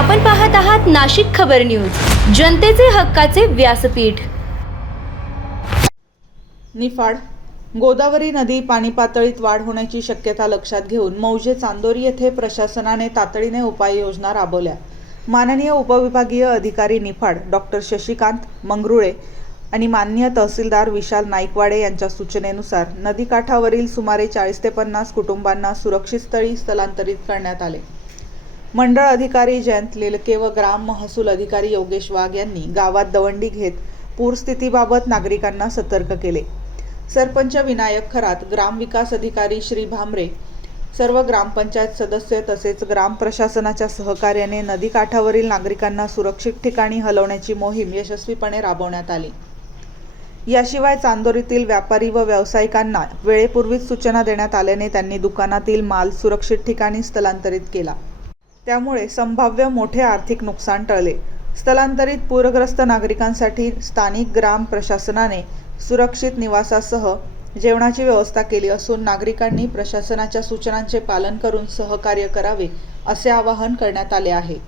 आपण पाहत आहात नाशिक खबर न्यूज, जनतेचे हक्काचे व्यासपीठ। निफाड गोदावरी नदी पाणी पातळीत वाढ होण्याची शक्यता लक्षात घेऊन मौजे चांदोरी येथे प्रशासनाने तातडीने उपाययोजना राबवल्या। माननीय उपविभागीय अधिकारी निफाड डॉक्टर शशिकांत मंगरुळे आणि माननीय तहसीलदार विशाल नाईकवाडे यांच्या सूचनेनुसार नदीकाठावरील सुमारे 40 ते 50 कुटुंबांना सुरक्षित स्थळी स्थलांतरित करण्यात आले। मंडळ अधिकारी जयंत लिलके व ग्राम महसूल अधिकारी योगेश वाघ यांनी गावात दवंडी घेत पूरस्थितीबाबत नागरिकांना सतर्क केले। सरपंच विनायक खरात, ग्राम विकास अधिकारी श्री भामरे, सर्व ग्रामपंचायत सदस्य तसेच ग्राम प्रशासनाच्या सहकार्याने नदीकाठावरील नागरिकांना सुरक्षित ठिकाणी हलवण्याची मोहीम यशस्वीपणे राबवण्यात आली। याशिवाय चांदोरीतील व्यापारी व व्यावसायिकांना वेळेपूर्वीच सूचना देण्यात आल्याने त्यांनी दुकानातील माल सुरक्षित ठिकाणी स्थलांतरित केला। त्यामुळे संभाव्य मोठे आर्थिक नुकसान टळले। स्थलांतरित पूरग्रस्त नागरिकांसाठी स्थानिक ग्राम प्रशासनाने सुरक्षित निवासासह जेवणाची व्यवस्था केली असून नागरिकांनी प्रशासनाच्या सूचनांचे पालन करून सहकार्य करावे असे आवाहन करण्यात आले आहे।